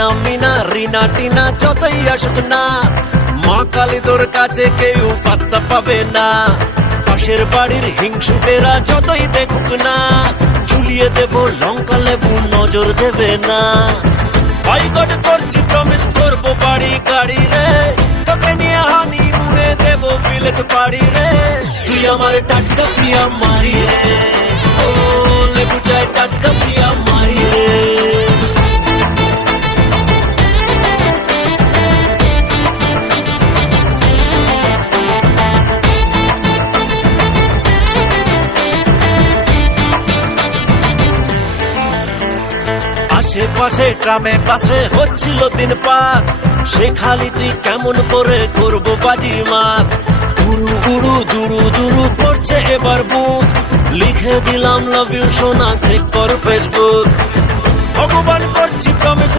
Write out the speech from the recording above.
টিনা মিনা রিনা টিনা যতই আসুক না, মা কালী তোর কাছে কেউ পাত্তা পাবে না। পাশের বাড়ির হিংসুকেরা যতই দেখুক না, ঝুলিয়ে দেব লঙ্কা লেবু, নজর দেবে না। ভাই গড করছি প্রমিস, করবো বাড়ি গাড়ি রে, তোকে নিয়ে হানি মুড়ে দেব বিলেত পাড়ি রে। তুই আমার টাটকা প্রিয়া মারি রে, ও লেবু চাই টাটকা প্রিয়া মারি রে। আশেপাশে ট্রামে পাশে হচ্ছিল দিন পার, সে খালি তুই কেমন করে করবো বাজি মার। উড়ু উড়ু জুড়ু জুড়ু করছে এবার বুক, লিখে দিলাম লাভ ইউ সোনা, চেক কর ফেসবুক। ভগবান করছি প্রমিস